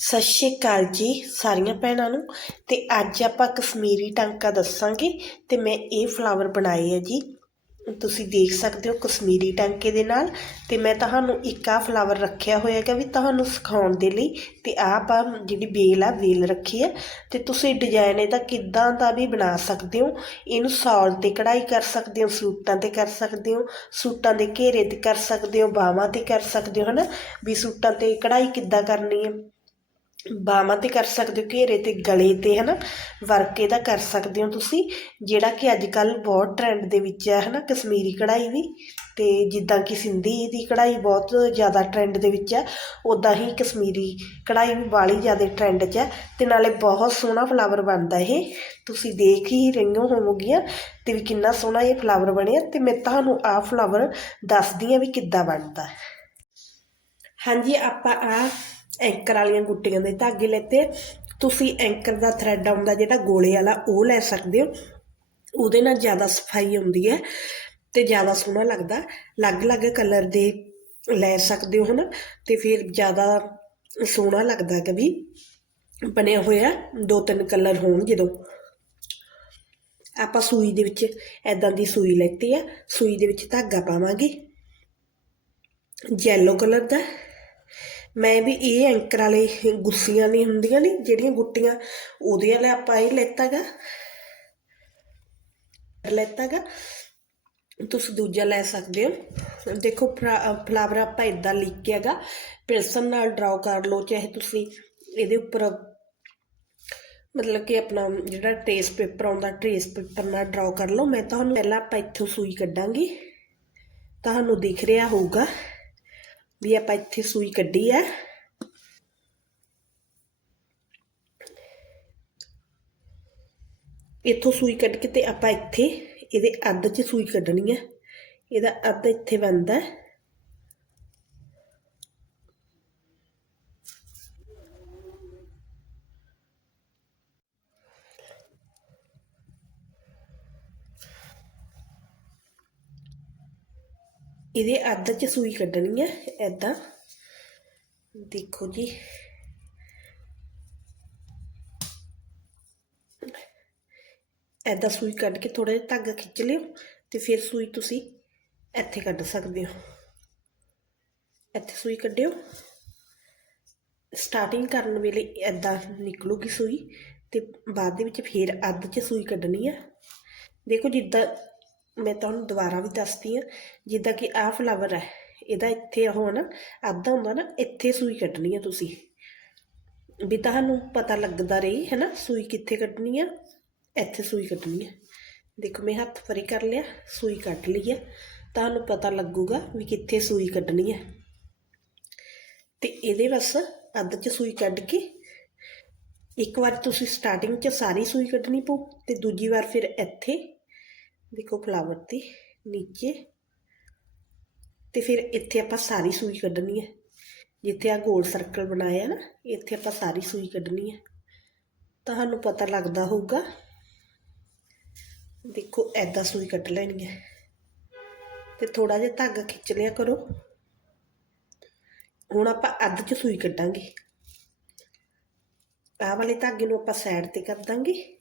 ਸਤਿ ਸ਼੍ਰੀ ਅਕਾਲ ਜੀ ਸਾਰੀਆਂ ਭੈਣਾਂ ਨੂੰ। ਤੇ ਅੱਜ ਆਪਾਂ ਕਸ਼ਮੀਰੀ ਟਾਂਕਾ ਦੱਸਾਂਗੇ ਤੇ ਮੈਂ ਇਹ ਫਲਾਵਰ ਬਣਾਏ ਆ ਜੀ। ਤੁਸੀਂ ਦੇਖ ਸਕਦੇ ਹੋ ਕਸ਼ਮੀਰੀ ਟਾਂਕੇ ਦੇ ਨਾਲ। ਤੇ ਮੈਂ ਤੁਹਾਨੂੰ ਇੱਕ ਆ ਫਲਾਵਰ ਰੱਖਿਆ ਹੋਇਆਗਾ ਵੀ ਤੁਹਾਨੂੰ ਸਿਖਾਉਣ ਦੇ ਲਈ। ਤੇ ਆਹ ਆਪਾਂ ਜਿਹੜੀ ਬੇਲ ਆ ਬੇਲ ਰੱਖੀ ਆ। ਤੇ ਤੁਸੀਂ ਡਿਜ਼ਾਈਨ ਇਹਦਾ ਕਿੱਦਾਂ ਦਾ ਵੀ ਬਣਾ ਸਕਦੇ ਹੋ। ਇਹਨੂੰ ਸਾਲ ਤੇ ਕਢਾਈ ਕਰ ਸਕਦੇ ਹੋ, ਸੂਟਾਂ ਤੇ ਕਰ ਸਕਦੇ ਹੋ, ਸੂਟਾਂ ਦੇ ਘੇਰੇ ਤੇ ਕਰ ਸਕਦੇ ਹੋ, ਬਾਹਾਂ ਤੇ ਕਰ ਸਕਦੇ ਹੋ, ਹਨਾ? ਵੀ ਸੂਟਾਂ ਤੇ ਕਢਾਈ ਕਿੱਦਾਂ ਕਰਨੀ ਹੈ ਬਾਹਾਂ ਤੇ ਕਰ ਸਕਦੇ ਹੋ, ਘੇਰੇ ਤੇ ਗਲੇ ਤੇ, ਹਨਾ? ਵਰਕ ਇਹਦਾ ਕਰ ਸਕਦੇ ਹੋ ਤੁਸੀਂ। ਜਿਹੜਾ ਕਿ ਅੱਜ ਕੱਲ ਬਹੁਤ ਟ੍ਰੈਂਡ ਦੇ ਵਿੱਚ ਹੈ, ਹਨਾ? ਕਸ਼ਮੀਰੀ ਕਢਾਈ ਵੀ। ਤੇ ਜਿੱਦਾਂ ਕਿ ਸਿੰਧੀ ਦੀ ਕਢਾਈ ਬਹੁਤ ਜ਼ਿਆਦਾ ਟ੍ਰੈਂਡ ਦੇ ਵਿੱਚ ਹੈ। ਉਦਾਂ ਹੀ ਕਸ਼ਮੀਰੀ ਕਢਾਈ ਵੀ ਬਾਲੀ ਜ਼ਿਆਦਾ ਟ੍ਰੈਂਡ 'ਚ ਹੈ ਤੇ ਨਾਲੇ ਬਹੁਤ ਸੋਹਣਾ ਫਲਾਵਰ ਬਣਦਾ ਇਹ। ਤੁਸੀਂ ਦੇਖ ਹੀ ਰਹੀਓ ਹੋਵੋਗੀਆਂ ਤੇ ਵੀ ਕਿੰਨਾ ਸੋਹਣਾ ਇਹ ਫਲਾਵਰ ਬਣਿਆ ਤੇ ਮੈਂ ਤੁਹਾਨੂੰ ਆਹ ਫਲਾਵਰ ਦੱਸਦੀ ਆ ਵੀ ਕਿੱਦਾਂ ਬਣਦਾ। ਹਾਂਜੀ, ਆਪਾਂ ਆ ਐਂਕਰ ਵਾਲੀਆਂ ਗੁੱਟੀਆਂ ਦੇ ਧਾਗੇ ਲੈਤੇ। ਤੁਸੀਂ ਐਂਕਰ ਦਾ ਥਰੈਡ ਆਉਂਦਾ ਜਿਹੜਾ ਗੋਲੇ ਵਾਲਾ, ਉਹ ਲੈ ਸਕਦੇ ਹੋ। ਉਹਦੇ ਨਾਲ ਜ਼ਿਆਦਾ ਸਫ਼ਾਈ ਹੁੰਦੀ ਹੈ ਤੇ ਜ਼ਿਆਦਾ ਸੋਹਣਾ ਲੱਗਦਾ। ਅਲੱਗ-ਅਲੱਗ ਕਲਰ ਦੇ ਲੈ ਸਕਦੇ ਹੋ, ਹਨਾ? ਤੇ ਫਿਰ ਜ਼ਿਆਦਾ ਸੋਹਣਾ ਲੱਗਦਾ ਕਿ ਵੀ। ਬਣਿਆ ਹੋਇਆ ਦੋ ਤਿੰਨ ਕਲਰ ਹੋਣ ਜਦੋਂ। ਆਪਾਂ ਸੂਈ ਦੇ ਵਿੱਚ ਐਦਾਂ ਦੀ ਸੂਈ ਲੈਤੀ ਆ ਸੂਈ ਦੇ ਵਿੱਚ ਧਾਗਾ ਪਾਵਾਂਗੇ। ਯੈਲੋ ਕਲਰ ਦਾ। ਮੈਂ ਵੀ ਇਹ ਐਂਕਰ ਵਾਲੇ ਗੁੱਸੀਆਂ ਨਹੀਂ ਹੁੰਦੀਆਂ ਨਹੀਂ, ਜਿਹੜੀਆਂ ਗੁੱਟੀਆਂ ਉਹਦੇ ਵਾਲਾ ਆਪਾਂ ਇਹ ਲੈਤਾਗਾ ਲੈਤਾਗਾ ਤੁਸੀਂ ਦੂਜਾ ਲੈ ਸਕਦੇ ਹੋ। ਦੇਖੋ ਫਲਾਵਰ ਆਪਾਂ ਇਦਾਂ ਹੈਗਾ ਪੈਨਸਲ ਨਾਲ ਡਰਾਅ ਕਰ ਲਓ, ਚਾਹੇ ਤੁਸੀਂ ਇਹਦੇ ਉੱਪਰ ਮਤਲਬ ਕਿ ਆਪਣਾ ਜਿਹੜਾ ਟ੍ਰੇਸ ਪੇਪਰ ਆਉਂਦਾ ਟ੍ਰੇਸ ਪੇਪਰ ਨਾਲ ਡਰਾਅ ਕਰ ਲਓ। ਮੈਂ ਤੁਹਾਨੂੰ ਪਹਿਲਾਂ ਆਪਾਂ ਇੱਥੋਂ ਸੂਈ ਕੱਢਾਂਗੀ। ਤੁਹਾਨੂੰ ਦਿਖ ਰਿਹਾ ਹੋਊਗਾ। ਵੀ ਆਪਾਂ ਇੱਥੇ ਸੂਈ ਕੱਢੀ ਹੈ। ਇੱਥੋਂ ਸੂਈ ਕੱਢ ਕੇ ਤੇ ਆਪਾਂ ਇੱਥੇ ਇਹਦੇ ਅੱਧ 'ਚ ਸੂਈ ਕੱਢਣੀ ਹੈ। ਇਹਦਾ ਅੱਧ ਇੱਥੇ ਬੰਦਾ ਹੈ। ਇਹਦੇ ਅੱਧ 'ਚ ਸੂਈ ਕੱਢਣੀ ਹੈ ਐਦਾਂ ਦੇਖੋ ਜੀ। ਐਦਾਂ ਸੂਈ ਕੱਢ ਕੇ ਥੋੜਾ ਜਿਹਾ ਧਾਗਾ ਖਿੱਚ ਲਿਓ ਤੇ ਫਿਰ ਸੂਈ ਤੁਸੀਂ ਇੱਥੇ ਕੱਢ ਸਕਦੇ ਹੋ। ਇੱਥੇ ਸੂਈ ਕੱਢਿਓ। ਸਟਾਰਟਿੰਗ ਕਰਨ ਵੇਲੇ ਐਦਾਂ ਨਿਕਲੂਗੀ ਸੂਈ ਤੇ ਬਾਅਦ ਦੇ ਵਿੱਚ ਫਿਰ ਅੱਧ 'ਚ ਸੂਈ ਕੱਢਣੀ ਆ। ਦੇਖੋ ਜਿੱਦਾਂ ਮੈਂ ਤੁਹਾਨੂੰ ਦੁਬਾਰਾ ਵੀ ਦੱਸਦੀ ਆ ਜਿੱਦਾਂ ਕਿ ਆਹ ਫਲਾਵਰ ਹੈ, ਇਹਦਾ ਇੱਥੇ ਉਹ ਨਾ, ਅੱਧਾ ਹੁੰਦਾ ਨਾ, ਇੱਥੇ ਸੂਈ ਕੱਢਣੀ ਆ ਤੁਸੀਂ। ਵੀ ਤੁਹਾਨੂੰ ਪਤਾ ਲੱਗਦਾ ਰਹੀ ਹੈ ਨਾ ਸੂਈ ਕਿੱਥੇ ਕੱਢਣੀ ਆ? ਇੱਥੇ ਸੂਈ ਕੱਢਣੀ ਆ। ਦੇਖੋ, ਮੈਂ ਹੱਥ ਫਰੀ ਕਰ ਲਿਆ, ਸੂਈ ਕੱਢ ਲਈ ਆ। ਤੁਹਾਨੂੰ ਪਤਾ ਲੱਗੂਗਾ ਵੀ ਕਿੱਥੇ ਸੂਈ ਕੱਢਣੀ ਆ। ਤੇ ਇਹਦੇ ਬਸ ਅੱਧ 'ਚ ਸੂਈ ਕੱਢ ਕੇ, ਇੱਕ ਵਾਰ ਤੁਸੀਂ ਸਟਾਰਟਿੰਗ 'ਚ ਸਾਰੀ ਸੂਈ ਕੱਢਣੀ ਪਊ, ਤੇ ਦੂਜੀ ਵਾਰ ਫਿਰ ਇੱਥੇ ਦੇਖੋ ਫਲਾਵਰ ਤੇ ਨੀਚੇ ਤੇ ਫਿਰ ਇੱਥੇ ਆਪਾਂ ਸਾਰੀ ਸੂਈ ਕੱਢਣੀ ਹੈ। ਜਿੱਥੇ ਆ ਗੋਲ ਸਰਕਲ ਬਣਾਇਆ ਨਾ, ਇੱਥੇ ਆਪਾਂ ਸਾਰੀ ਸੂਈ ਕੱਢਣੀ ਹੈ। ਤੁਹਾਨੂੰ ਪਤਾ ਲੱਗਦਾ ਹੋਊਗਾ, ਦੇਖੋ ਐਦਾਂ ਸੂਈ ਕੱਢ ਲੈਣੀ ਹੈ। ਤੇ ਥੋੜਾ ਜਿਹਾ ਧਾਗਾ ਖਿੱਚ ਲਿਆ ਕਰੋ। ਹੁਣ ਆਪਾਂ ਅੱਧ 'ਚ ਸੂਈ ਕੱਢਾਂਗੇ। ਆਹ ਵਾਲੇ ਧਾਗੇ ਨੂੰ ਆਪਾਂ ਸਾਈਡ ਤੇ ਕਰ ਦਾਂਗੇ।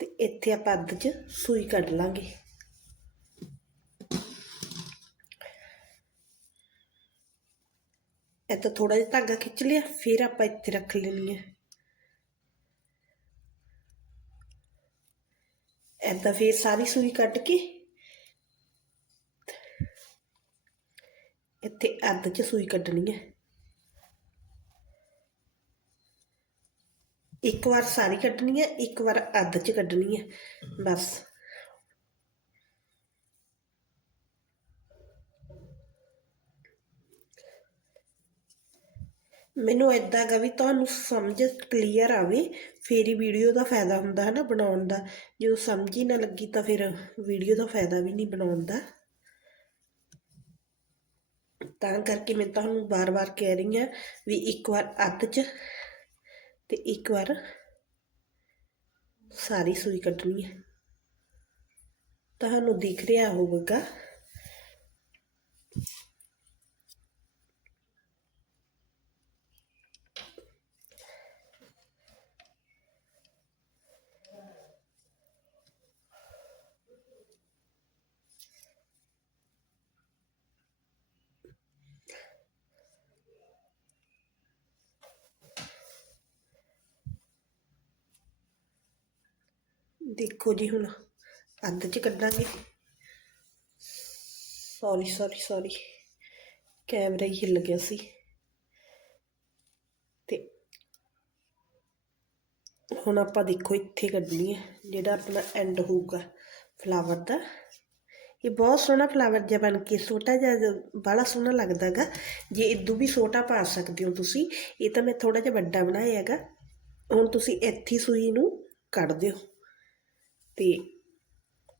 ਤੇ ਇੱਥੇ ਆਪਾਂ ਅੱਧ 'ਚ ਸੂਈ ਕੱਢ ਲਾਂਗੇ। ਇਹ ਤਾਂ ਥੋੜਾ ਜਿਹਾ ਧਾਗਾ ਖਿੱਚ ਲਿਆ, ਫਿਰ ਆਪਾਂ ਇੱਥੇ ਰੱਖ ਲੈਣੀ ਹੈ। ਐਦਾਂ ਫਿਰ ਸਾਰੀ ਸੂਈ ਕੱਢ ਕੇ ਇੱਥੇ ਅੱਧ 'ਚ ਸੂਈ ਕੱਢਣੀ ਹੈ। ਇੱਕ ਵਾਰ ਸਾਰੀ ਕੱਢਣੀ ਹੈ, ਇੱਕ ਵਾਰ ਅੱਧ 'ਚ ਕੱਢਣੀ ਹੈ, ਬਸ। ਮੈਨੂੰ ਇਦਾਂ ਗਾ ਵੀ ਤੁਹਾਨੂੰ ਸਮਝ ਕਲੀਅਰ ਆਵੇ, ਫੇਰ ਹੀ ਵੀਡੀਓ ਦਾ ਫਾਇਦਾ ਹੁੰਦਾ ਹੈ ਨਾ ਬਣਾਉਣ ਦਾ। ਜਦੋਂ ਸਮਝ ਹੀ ਨਾ ਲੱਗੀ ਤਾਂ ਫਿਰ ਵੀਡੀਓ ਦਾ ਫਾਇਦਾ ਵੀ ਨਹੀਂ ਬਣਾਉਣ ਦਾ। ਤਾਂ ਕਰਕੇ ਮੈਂ ਤੁਹਾਨੂੰ ਬਾਰ-ਬਾਰ ਕਹਿ ਰਹੀ ਹਾਂ ਵੀ ਇੱਕ ਵਾਰ ਅੱਧ 'ਚ ਤੇ ਇੱਕ ਵਾਰ ਸਾਰੀ ਸੂਈ ਕੱਢਣੀ ਹੈ। ਤੁਹਾਨੂੰ ਦਿਖ ਰਿਹਾ ਹੋਵੇਗਾ ਦੇਖੋ ਜੀ ਹੁਣ, ਅੱਧ ਚ ਕੱਢਾਂਗੇ। ਸੌਰੀ ਸੌਰੀ ਸੌਰੀ ਕੈਮਰਾ ਹੀ ਹਿੱਲ ਗਿਆ ਸੀ। ਤੇ ਹੁਣ ਆਪਾਂ ਦੇਖੋ ਇੱਥੇ ਕੱਢਣੀ ਹੈ, ਜਿਹੜਾ ਆਪਣਾ ਐਂਡ ਹੋਊਗਾ ਫਲਾਵਰ ਦਾ। ਇਹ ਬਹੁਤ ਸੋਹਣਾ ਫਲਾਵਰ ਜਿਹਾ ਬਣ ਕੇ, ਛੋਟਾ ਜਿਹਾ ਬਾਹਲਾ ਸੋਹਣਾ ਲੱਗਦਾ ਗਾ। ਜੇ ਇਦੋਂ ਵੀ ਛੋਟਾ ਪਾ ਸਕਦੇ ਹੋ ਤੁਸੀਂ, ਇਹ ਤਾਂ ਮੈਂ ਥੋੜਾ ਜਿਹਾ ਵੱਡਾ ਬਣਾਇਆ ਹੈਗਾ। ਹੁਣ ਤੁਸੀਂ ਇੱਥੇ ਸੂਈ ਨੂੰ ਕੱਢ ਦਿਓ। ਤੇ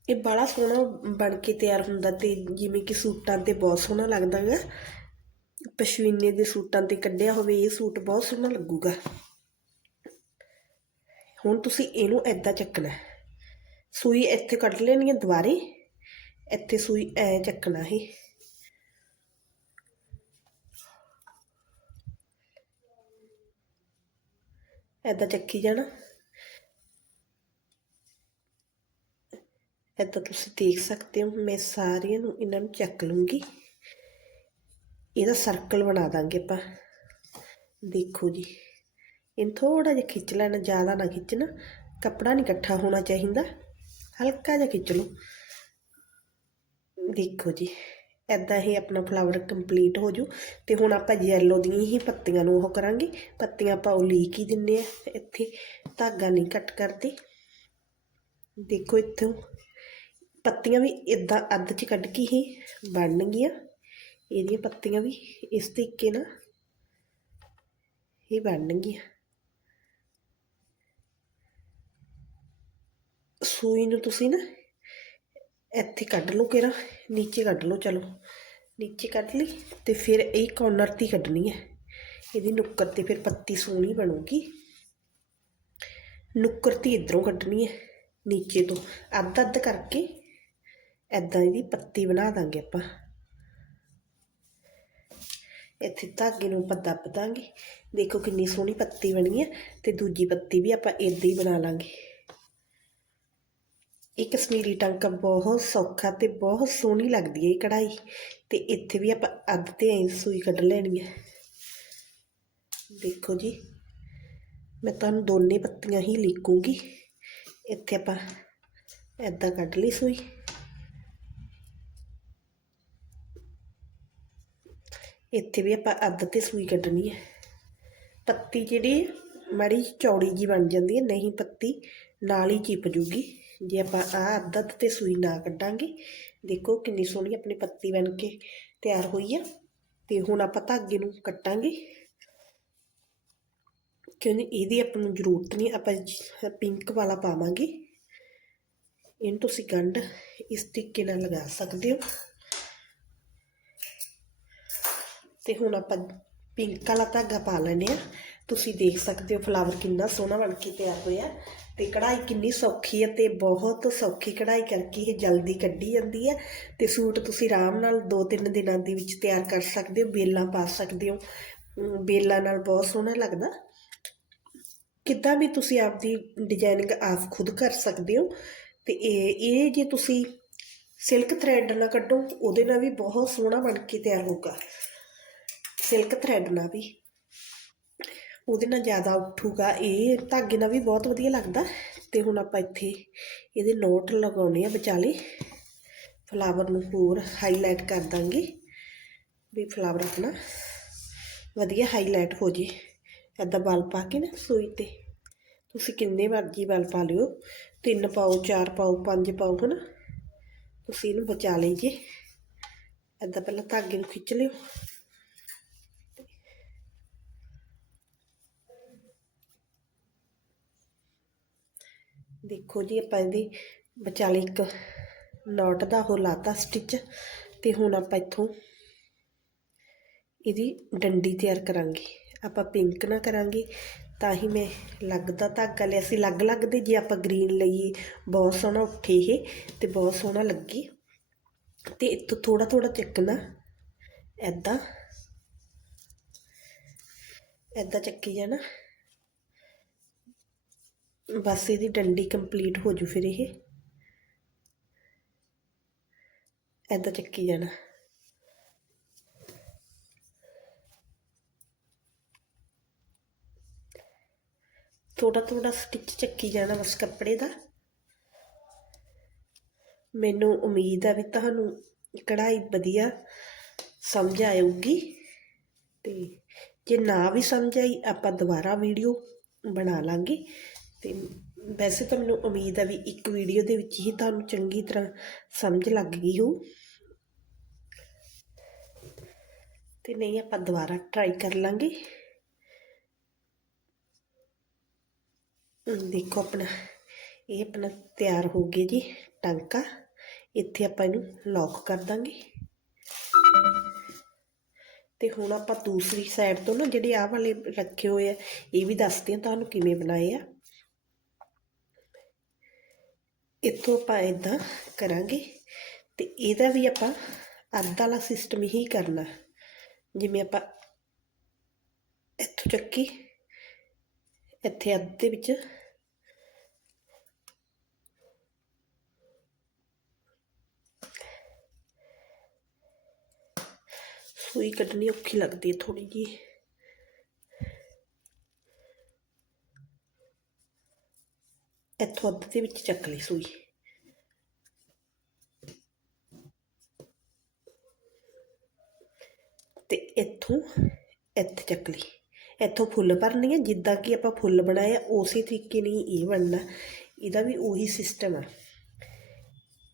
ਇਹ ਬੜਾ ਸੋਹਣਾ ਬਣ ਕੇ ਤਿਆਰ ਹੁੰਦਾ ਤੇ ਜਿਵੇਂ ਕਿ ਸੂਟਾਂ ਤੇ ਬਹੁਤ ਸੋਹਣਾ ਲੱਗਦਾ ਗਾ ਪਸ਼ਮੀਨੇ ਦੇ ਸੂਟਾਂ ਤੇ ਕੱਢਿਆ ਹੋਵੇ, ਇਹ ਸੂਟ ਬਹੁਤ ਸੋਹਣਾ ਲੱਗੂਗਾ। ਹੁਣ ਤੁਸੀਂ ਇਹਨੂੰ ਐਦਾਂ ਚੱਕਣਾ ਸੂਈ ਇੱਥੇ ਕੱਢ ਲੈਣੀ ਹੈ ਦੁਬਾਰੇ। ਇੱਥੇ ਸੂਈ ਐ ਚੱਕਣਾ ਹੈ। ਐਦਾਂ ਚੱਕੀ ਜਾਣਾ। ਇੱਦਾਂ ਤੁਸੀਂ ਦੇਖ ਸਕਦੇ ਹੋ, ਮੈਂ ਸਾਰੀਆਂ ਨੂੰ ਇਹਨਾਂ ਨੂੰ ਚੱਕ ਲੂੰਗੀ। ਇਹਦਾ ਸਰਕਲ ਬਣਾ ਦਾਂਗੇ ਆਪਾਂ। ਦੇਖੋ ਜੀ, ਇਹਨੂੰ ਥੋੜਾ ਜਿਹਾ ਖਿੱਚ ਲੈਣਾ, ਜ਼ਿਆਦਾ ਨਾ ਖਿੱਚਣਾ। ਕੱਪੜਾ ਨਹੀਂ ਇਕੱਠਾ ਹੋਣਾ ਚਾਹੀਦਾ, ਹਲਕਾ ਜਿਹਾ ਖਿੱਚ ਲਓ। ਦੇਖੋ ਜੀ ਐਦਾਂ ਹੀ ਆਪਣਾ ਫਲਾਵਰ ਕੰਪਲੀਟ ਹੋ ਜੂ। ਤੇ ਹੁਣ ਆਪਾਂ ਯੈਲੋ ਦੀਆਂ ਹੀ ਪੱਤੀਆਂ ਨੂੰ ਉਹ ਕਰਾਂਗੇ। ਪੱਤੀਆਂ ਆਪਾਂ ਉਲੀਕ ਹੀ ਦਿੰਨੇ ਆ, ਇੱਥੇ ਧਾਗਾ ਨਹੀਂ ਕੱਟ ਕਰਦੇ। ਦੇਖੋ ਇੱਥੋਂ ਪੱਤੀਆਂ ਵੀ ਇਦਾਂ ਅੱਧ ਚ ਕੱਢ ਕੇ ਹੀ ਬਣਨਗੀਆਂ ਇਹਦੀਆਂ ਪੱਤੀਆਂ ਵੀ ਇਸ ਤਰੀਕੇ ਨਾਲ ਇਹ ਬਣਨਗੀਆਂ ਸੂਈ ਨੂੰ ਤੁਸੀਂ ਨਾ ਇੱਥੇ ਕੱਢ ਲਓ ਕਿਰਾ ਨੀਚੇ ਕੱਢ ਲਓ, ਚਲੋ। ਨੀਚੇ ਕੱਢ ਲਈ ਤੇ ਫਿਰ ਇਹ ਕਾਰਨਰ ਤੇ ਕੱਢਣੀ ਹੈ। ਇਹਦੀ ਨੁੱਕਰ ਤੇ ਫਿਰ ਪੱਤੀ ਸੋਹਣੀ ਬਣੂਗੀ। ਨੁੱਕਰ ਤੇ ਇਧਰੋਂ ਕੱਢਣੀ ਹੈ, ਨੀਚੇ ਤੋਂ। ਅੱਧ ਅੱਧ ਕਰਕੇ ਐਦਾਂ ਇਹਦੀ ਪੱਤੀ ਬਣਾ ਦਾਂਗੇ ਆਪਾਂ। ਇੱਥੇ ਧਾਗੇ ਨੂੰ ਆਪਾਂ ਦੱਬ ਦਾਂਗੇ। ਦੇਖੋ ਕਿੰਨੀ ਸੋਹਣੀ ਪੱਤੀ ਬਣੀ ਹੈ ਤੇ ਦੂਜੀ ਪੱਤੀ ਵੀ ਆਪਾਂ ਇਦਾਂ ਹੀ ਬਣਾ ਲਾਂਗੇ। ਇਹ ਕਸ਼ਮੀਰੀ ਟਾਂਕਾ ਬਹੁਤ ਸੌਖਾ ਤੇ ਬਹੁਤ ਸੋਹਣੀ ਲੱਗਦੀ ਹੈ ਇਹ ਕਢਾਈ ਤੇ ਇੱਥੇ ਵੀ ਆਪਾਂ ਅੱਧ ਤੇ ਐਂ ਸੂਈ ਕੱਢ ਲੈਣੀ ਹੈ ਦੇਖੋ ਜੀ, ਮੈਂ ਤੁਹਾਨੂੰ ਦੋਨੇ ਪੱਤੀਆਂ ਹੀ ਲੀਕੂੰਗੀ ਇੱਥੇ ਆਪਾਂ ਐਦਾਂ ਕੱਢ ਲਈ ਸੂਈ। ਇੱਥੇ ਵੀ ਆਪਾਂ ਅੱਧ ਤੇ ਸੂਈ ਕੱਢਣੀ ਹੈ। ਪੱਤੀ ਜਿਹੜੀ ਮਾੜੀ ਚੌੜੀ ਜੀ ਬਣ ਜਾਂਦੀ ਹੈ, ਨਹੀਂ ਪੱਤੀ ਨਾਲ ਹੀ ਚਿਪ ਜੂਗੀ। ਜੇ ਆਪਾਂ ਆ ਅੱਧ ਅੱਧ ਤੇ ਸੂਈ ਨਾ ਕੱਢਾਂਗੇ, ਦੇਖੋ ਕਿੰਨੀ ਸੋਹਣੀ ਆਪਣੀ ਪੱਤੀ ਬਣ ਕੇ ਤਿਆਰ ਹੋਈ ਆ। ਤੇ ਹੁਣ ਆਪਾਂ ਧਾਗੇ ਨੂੰ ਕੱਟਾਂਗੇ। ਕਿਉਂਕਿ ਇਹਦੀ ਆਪਾਂ ਨੂੰ ਜ਼ਰੂਰਤ ਨਹੀਂ, ਆਪਾਂ ਪਿੰਕ ਵਾਲਾ ਪਾਵਾਂਗੇ। ਇਹਨੂੰ ਤੁਸੀਂ ਗੰਢ ਇਸ ਤਰੀਕੇ ਨਾਲ ਲਗਾ ਸਕਦੇ ਹੋ। ਤੇ ਹੁਣ ਆਪਾਂ ਪਿੰਕ ਵਾਲਾ ਧਾਗਾ ਪਾ ਲੈਨੇ ਆ ਤੁਸੀਂ ਦੇਖ ਸਕਦੇ ਹੋ ਫਲਾਵਰ ਕਿੰਨਾ ਸੋਹਣਾ ਬਣ ਕੇ ਤਿਆਰ ਹੋਇਆ। ਤੇ ਕਢਾਈ ਕਿੰਨੀ ਸੌਖੀ ਹੈ ਤੇ ਬਹੁਤ ਸੌਖੀ ਕਢਾਈ ਕਰਕੇ ਇਹ ਜਲਦੀ ਕੱਢੀ ਜਾਂਦੀ ਹੈ। ਤੇ ਸੂਟ ਤੁਸੀਂ ਆਰਾਮ ਨਾਲ 2-3 ਦਿਨਾਂ ਦੇ ਵਿੱਚ ਤਿਆਰ ਕਰ ਸਕਦੇ ਹੋ ਬੇਲਾਂ ਪਾ ਸਕਦੇ ਹੋ। ਅਮ, ਬੇਲਾਂ ਨਾਲ ਬਹੁਤ ਸੋਹਣਾ ਲੱਗਦਾ। ਕਿੱਦਾਂ ਵੀ ਤੁਸੀਂ ਆਪਦੀ ਡਿਜ਼ਾਈਨਿੰਗ ਆਪ ਖੁਦ ਕਰ ਸਕਦੇ ਹੋ। ਤੇ ਇਹ ਇਹ ਜੇ ਤੁਸੀਂ ਸਿਲਕ ਥਰੈਡ ਨਾਲ ਕੱਢੋ ਉਹਦੇ ਨਾਲ ਵੀ ਬਹੁਤ ਸੋਹਣਾ ਬਣ ਕੇ ਤਿਆਰ ਹੋਊਗਾ। ਸਿਲਕ ਥਰੈਡ ਨਾਲ ਵੀ। ਉਹਦੇ ਨਾਲ ਜ਼ਿਆਦਾ ਉੱਠੂਗਾ। ਇਹ ਧਾਗੇ ਨਾਲ ਵੀ ਬਹੁਤ ਵਧੀਆ ਲੱਗਦਾ। ਤੇ ਹੁਣ ਆਪਾਂ ਇੱਥੇ ਇਹਦੇ ਨੋਟ ਲਗਾਉਣੇ ਆ ਵਿਚਾਲੇ। ਫਲਾਵਰ ਨੂੰ ਹੋਰ ਹਾਈਲਾਈਟ ਕਰ ਦਾਂਗੇ। ਵੀ ਫਲਾਵਰ ਆਪਣਾ ਵਧੀਆ ਹਾਈਲਾਈਟ ਹੋ ਜੇ। ਐਦਾਂ ਬਲ ਪਾ ਕੇ ਨਾ ਸੂਈ ਤੇ। ਤੁਸੀਂ ਕਿੰਨੇ ਮਰਜ਼ੀ ਬਲ ਪਾ ਲਿਓ। ਤਿੰਨ ਪਾਓ, ਚਾਰ ਪਾਓ, ਪੰਜ ਪਾਓ, ਹਨਾ। ਤੁਸੀਂ ਇਹਨੂੰ ਬਚਾ ਲਈਏ ਐਦਾਂ ਪਹਿਲਾਂ ਧਾਗੇ ਨੂੰ ਖਿੱਚ ਲਿਓ। ਦੇਖੋ ਜੀ, ਆਪਾਂ ਇਹਦੇ ਵਿਚਾਲੇ ਇੱਕ ਨੋਟ ਦਾ ਉਹ ਲਾਤਾ ਸਟਿਚ ਤੇ ਹੁਣ ਆਪਾਂ ਇੱਥੋਂ ਇਹਦੀ ਡੰਡੀ ਤਿਆਰ ਕਰਾਂਗੇ। ਆਪਾਂ ਪਿੰਕ ਨਾ ਕਰਾਂਗੇ ਤਾਂ ਹੀ ਮੈਂ ਲੱਗਦਾ ਧਾਗਾ ਲਿਆ ਸੀ। ਲੱਗ ਲੱਗਦੇ ਜੇ ਆਪਾਂ ਗ੍ਰੀਨ ਲਈਏ, ਬਹੁਤ ਸੋਹਣਾ ਉੱਠੇ ਇਹ ਤੇ ਬਹੁਤ ਸੋਹਣਾ ਲੱਗੀ। ਤੇ ਇੱਥੋਂ ਥੋੜਾ ਥੋੜਾ ਚੱਕਣਾ ਐਦਾਂ ਐਦਾਂ ਚੱਕੀ ਜਾਣਾ। ਬਸ ਇਹਦੀ ਡੰਡੀ ਕੰਪਲੀਟ ਹੋ ਜੂ ਫਿਰ ਇਹ। ਐਦਾਂ ਚੱਕੀ ਜਾਣਾ। ਥੋੜਾ ਥੋੜਾ ਸਟਿਚ ਚੱਕੀ ਜਾਣਾ ਬਸ ਕੱਪੜੇ ਦਾ। ਮੈਨੂੰ ਉਮੀਦ ਆ ਵੀ ਤੁਹਾਨੂੰ ਕਢਾਈ ਵਧੀਆ ਸਮਝ ਆਊਗੀ ਤੇ ਜੇ ਨਾ ਵੀ ਸਮਝ ਆਈ ਆਪਾਂ ਦੁਬਾਰਾ ਵੀਡੀਓ ਬਣਾ ਲਾਂਗੇ। ਤੇ ਵੈਸੇ ਤਾਂ ਮੈਨੂੰ ਉਮੀਦ ਹੈ ਵੀ ਇੱਕ ਵੀਡੀਓ ਦੇ ਵਿੱਚ ਹੀ ਤੁਹਾਨੂੰ ਚੰਗੀ ਤਰ੍ਹਾਂ ਸਮਝ ਲੱਗ ਗਈ ਹੋ ਤੇ ਨਹੀਂ, ਆਪਾਂ ਦੁਬਾਰਾ ਟਰਾਈ ਕਰ ਲਾਂਗੇ। ਦੇਖੋ ਆਪਣਾ, ਇਹ ਆਪਣਾ ਤਿਆਰ ਹੋ ਗਿਆ ਜੀ ਟਾਂਕਾ। ਇੱਥੇ ਆਪਾਂ ਇਹਨੂੰ ਲੌਕ ਕਰ ਦਾਂਗੇ। ਤੇ ਹੁਣ ਆਪਾਂ ਦੂਸਰੀ ਸਾਈਡ ਤੋਂ ਨਾ ਜਿਹੜੇ ਆਹ ਵਾਲੇ ਰੱਖੇ ਹੋਏ ਆ, ਇਹ ਵੀ ਦੱਸਦੇ ਹਾਂ ਤੁਹਾਨੂੰ ਕਿਵੇਂ ਬਣਾਏ ਆ। ਇੱਥੋਂ ਆਪਾਂ ਇਦਾਂ ਕਰਾਂਗੇ ਤੇ ਇਹਦਾ ਵੀ ਆਪਾਂ ਅੱਧ ਵਾਲਾ ਸਿਸਟਮ ਹੀ ਕਰਨਾ। ਜਿਵੇਂ ਆਪਾਂ ਇੱਥੋਂ ਚੱਕੀ, ਇੱਥੇ ਅੱਧ ਦੇ ਵਿੱਚ ਸੂਈ ਕੱਢਣੀ ਔਖੀ ਲੱਗਦੀ ਹੈ ਥੋੜੀ ਜੀ ਇੱਥੋਂ ਅੱਧ ਦੇ ਵਿੱਚ ਚੱਕ ਲਈ ਸੂਈ। ਤੇ ਇੱਥੋਂ, ਇੱਥੇ ਚੱਕ ਲਈ। ਇੱਥੋਂ ਫੁੱਲ ਭਰਨੀ ਹੈ ਜਿੱਦਾਂ ਕਿ ਆਪਾਂ ਫੁੱਲ ਬਣਾਏ ਆ, ਉਸੇ ਤਰੀਕੇ ਨਾਲ ਇਹ ਬਣਨਾ। ਇਹਦਾ ਵੀ ਉਹੀ ਸਿਸਟਮ ਆ।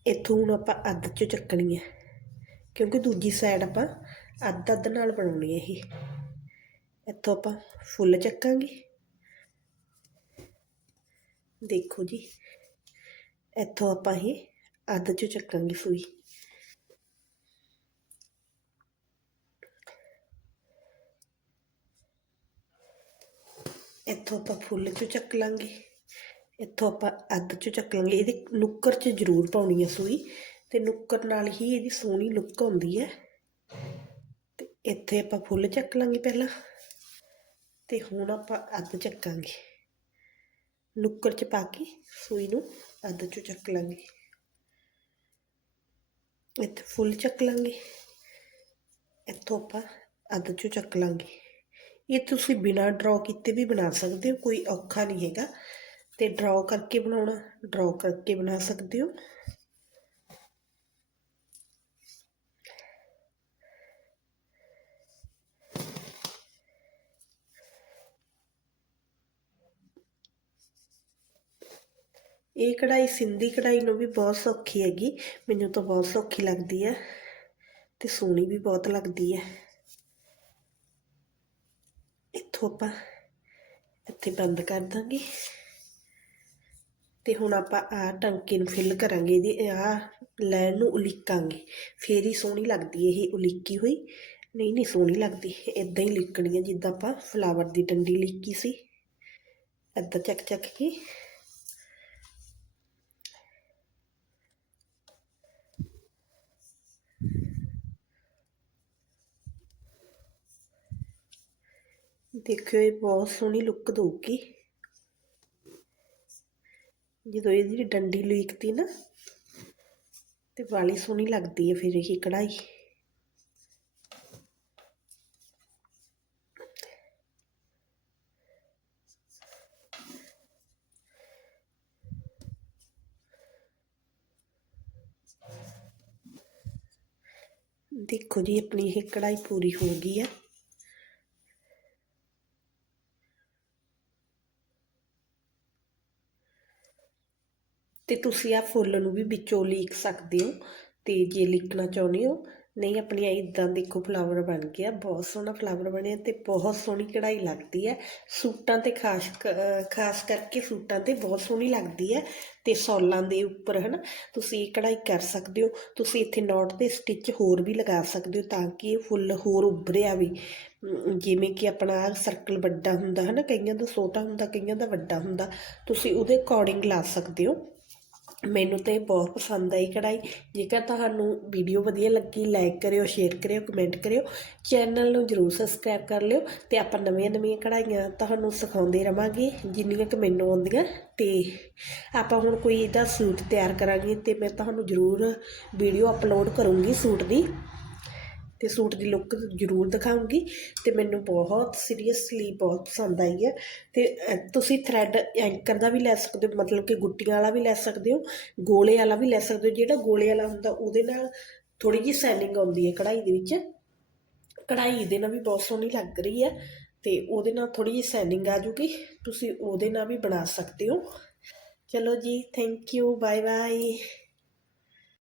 ਇੱਥੋਂ ਹੁਣ ਆਪਾਂ ਅੱਧ ਚੋਂ ਚੱਕਣੀ ਹੈ ਕਿਉਂਕਿ ਦੂਜੀ ਸਾਈਡ ਆਪਾਂ ਅੱਧ ਅੱਧ ਨਾਲ ਬਣਾਉਣੀ ਹੈ ਇਹ। ਇੱਥੋਂ ਆਪਾਂ ਫੁੱਲ ਚੱਕਾਂਗੇ। ਦੇਖੋ ਜੀ। ਇੱਥੋਂ ਆਪਾਂ ਇਹ ਅੱਧ ਚੋਂ ਚੱਕਾਂਗੇ ਸੂਈ। ਇੱਥੋਂ ਆਪਾਂ ਫੁੱਲ ਚੋਂ ਚੱਕ ਲਾਂਗੇ। ਇੱਥੋਂ ਆਪਾਂ ਅੱਧ ਚੋਂ ਚੱਕ ਲਾਂਗੇ। ਇਹਦੇ ਨੁੱਕਰ 'ਚ ਜ਼ਰੂਰ ਪਾਉਣੀ ਹੈ ਸੂਈ। ਤੇ ਨੁੱਕਰ ਨਾਲ ਹੀ ਇਹਦੀ ਸੋਹਣੀ ਲੁੱਕ ਆਉਂਦੀ ਹੈ ਤੇ ਇੱਥੇ ਆਪਾਂ ਫੁੱਲ ਚੱਕ ਲਾਂਗੇ ਪਹਿਲਾਂ। ਤੇ ਹੁਣ ਆਪਾਂ ਅੱਧ ਚੱਕਾਂਗੇ। ਨੁੱਕਰ 'ਚ ਪਾ ਕੇ ਸੂਈ ਨੂੰ ਅੱਧ ਚੋਂ ਚੱਕ ਲਾਂਗੇ। ਇੱਥੇ ਫੁੱਲ ਚੱਕ ਲਾਂਗੇ। ਇੱਥੋਂ ਆਪਾਂ ਅੱਧ ਚੋਂ ਚੱਕ ਲਾਂਗੇ। ਇਹ ਤੁਸੀਂ ਬਿਨਾ ਡਰਾ ਕੀਤੇ ਵੀ ਬਣਾ ਸਕਦੇ ਹੋ, ਕੋਈ ਔਖਾ ਨਹੀਂ ਹੈਗਾ। ਤੇ ਡਰਾ ਕਰਕੇ ਬਣਾਉਣਾ ਡਰਾ ਕਰਕੇ ਬਣਾ ਸਕਦੇ ਹੋ। ਇਹ ਕਢਾਈ, ਸਿੰਧੀ ਕਢਾਈ ਨੂੰ ਵੀ ਬਹੁਤ ਸੌਖੀ ਹੈਗੀ। ਮੈਨੂੰ ਤਾਂ ਬਹੁਤ ਸੌਖੀ ਲੱਗਦੀ ਹੈ ਤੇ ਸੋਹਣੀ ਵੀ ਬਹੁਤ ਲੱਗਦੀ ਹੈ। ਇੱਥੋਂ ਆਪਾਂ ਇੱਥੇ ਬੰਦ ਕਰ ਦਾਂਗੇ। ਤੇ ਹੁਣ ਆਪਾਂ ਆਹ ਟੰਕੇ ਨੂੰ ਫਿਲ ਕਰਾਂਗੇ, ਇਹਦੀ ਆਹ ਲਾਈਨ ਨੂੰ ਉਲੀਕਾਂਗੇ। ਫੇਰ ਹੀ ਸੋਹਣੀ ਲੱਗਦੀ ਹੈ ਇਹ ਉਲੀਕੀ ਹੋਈ। ਨਹੀਂ ਨਹੀਂ ਸੋਹਣੀ ਲੱਗਦੀ ਇਦਾਂ ਹੀ ਲਿਕਣੀ ਹੈ ਜਿੱਦਾਂ ਆਪਾਂ ਫਲਾਵਰ ਦੀ ਡੰਡੀ ਲਿਕੀ ਸੀ। ਇੱਦਾਂ ਚੱਕ ਚੱਕ ਕੇ ਦੇਖਿਓ ਇਹ ਬਹੁਤ ਸੋਹਣੀ ਲੁੱਕ ਦਊਗੀ। ਜਦੋਂ ਇਹਦੀ ਡੰਡੀ ਲੀਕਤੀ ਨਾ, ਤੇ ਵਾਲੀ ਸੋਹਣੀ ਲੱਗਦੀ ਹੈ ਫਿਰ ਇਹ ਕਢਾਈ। ਦੇਖੋ ਜੀ, ਆਪਣੀ ਇਹ ਕਢਾਈ ਪੂਰੀ ਹੋ ਗਈ ਹੈ। ਤੇ ਤੁਸੀਂ ਆ ਫੁੱਲ ਨੂੰ ਵੀ ਵਿੱਚੋਂ ਲੀਕ ਸਕਦੇ ਹੋ ਤੇ ਜੇ ਲਿਖਣਾ ਚਾਹੁੰਦੇ ਹੋ, ਨਹੀਂ ਆਪਣੀਆਂ ਇਦਾਂ ਦੇਖੋ ਫਲਾਵਰ ਬਣ ਗਿਆ, ਬਹੁਤ ਸੋਹਣਾ ਫਲਾਵਰ ਬਣਿਆ ਤੇ ਬਹੁਤ ਸੋਹਣੀ ਕਢਾਈ ਲੱਗਦੀ ਹੈ। ਸੂਟਾਂ ਤੇ ਖਾਸ ਕ- ਖਾਸ ਕਰਕੇ ਸੂਟਾਂ ਤੇ ਬਹੁਤ ਸੋਹਣੀ ਲੱਗਦੀ ਹੈ ਤੇ ਸੌਲਾਂ ਦੇ ਉੱਪਰ ਹਨਾ, ਤੁਸੀਂ ਇਹ ਕਢਾਈ ਕਰ ਸਕਦੇ ਹੋ, ਤੁਸੀਂ ਇੱਥੇ ਨੋਟ ਤੇ ਸਟਿਚ ਹੋਰ ਵੀ ਲਗਾ ਸਕਦੇ ਹੋ ਤਾਂ ਕਿ ਇਹ ਫੁੱਲ ਹੋਰ ਉੱਭਰਿਆ ਵੀ ਜਿਵੇਂ ਕਿ ਆਪਣਾ ਸਰਕਲ ਵੱਡਾ ਹੁੰਦਾ ਹੈ ਨਾ ਕਈਆਂ ਦਾ ਛੋਟਾ ਹੁੰਦਾ, ਕਈਆਂ ਦਾ ਵੱਡਾ ਹੁੰਦਾ, ਤੁਸੀਂ ਉਹਦੇ ਅਕੋਰਡਿੰਗ ਲਾ ਸਕਦੇ ਹੋ। ਮੈਨੂੰ ਤਾਂ ਇਹ ਬਹੁਤ ਪਸੰਦ ਆਈ ਕਢਾਈ। ਜੇਕਰ ਤੁਹਾਨੂੰ ਵੀਡੀਓ ਵਧੀਆ ਲੱਗੀ ਲਾਈਕ ਕਰਿਓ ਸ਼ੇਅਰ ਕਰਿਓ ਕਮੈਂਟ ਕਰਿਓ ਚੈਨਲ ਨੂੰ ਜਰੂਰ ਸਬਸਕ੍ਰਾਈਬ ਕਰ ਲਿਓ ਤੇ ਆਪਾਂ ਨਵੀਆਂ ਨਵੀਆਂ ਕਢਾਈਆਂ ਤੁਹਾਨੂੰ ਸਿਖਾਉਂਦੇ ਰਵਾਂਗੇ, ਜਿੰਨੀਆਂ ਕਿ ਮੈਨੂੰ ਆਉਂਦੀਆਂ ਤੇ ਆਪਾਂ ਹੁਣ ਕੋਈ ਇਹਦਾ ਸੂਟ ਤਿਆਰ ਕਰਾਂਗੇ ਤੇ ਮੈਂ ਤੁਹਾਨੂੰ ਜਰੂਰ ਵੀਡੀਓ ਅਪਲੋਡ ਕਰੂੰਗੀ ਸੂਟ ਦੀ। ਤੇ ਸੂਟ ਦੀ ਲੁੱਕ ਜ਼ਰੂਰ ਦਿਖਾਉਂਗੀ ਤੇ ਮੈਨੂੰ ਬਹੁਤ ਸੀਰੀਅਸਲੀ ਬਹੁਤ ਪਸੰਦ ਆਈ ਹੈ ਤੇ ਤੁਸੀਂ ਥਰੈਡ ਐਂਕਰ ਦਾ ਵੀ ਲੈ ਸਕਦੇ ਹੋ, ਮਤਲਬ ਕਿ ਗੁੱਟੀਆਂ ਵਾਲਾ ਵੀ ਲੈ ਸਕਦੇ ਹੋ, ਗੋਲੇ ਵਾਲਾ ਵੀ ਲੈ ਸਕਦੇ ਹੋ, ਜਿਹੜਾ ਗੋਲੇ ਵਾਲਾ ਹੁੰਦਾ ਉਹਦੇ ਨਾਲ ਥੋੜੀ ਜਿਹੀ ਸੈਲਿੰਗ ਆਉਂਦੀ ਹੈ ਕਢਾਈ ਦੇ ਵਿੱਚ। ਕਢਾਈ ਇਹਦੇ ਨਾਲ ਵੀ ਬਹੁਤ ਸੋਹਣੀ ਲੱਗ ਰਹੀ ਹੈ ਤੇ ਉਹਦੇ ਨਾਲ ਥੋੜੀ ਜਿਹੀ ਸੈਲਿੰਗ ਆ ਜੂਗੀ, ਤੁਸੀਂ ਉਹਦੇ ਨਾਲ ਵੀ ਬਣਾ ਸਕਦੇ ਹੋ। ਚਲੋ ਜੀ ਥੈਂਕ ਯੂ ਬਾਏ ਬਾਏ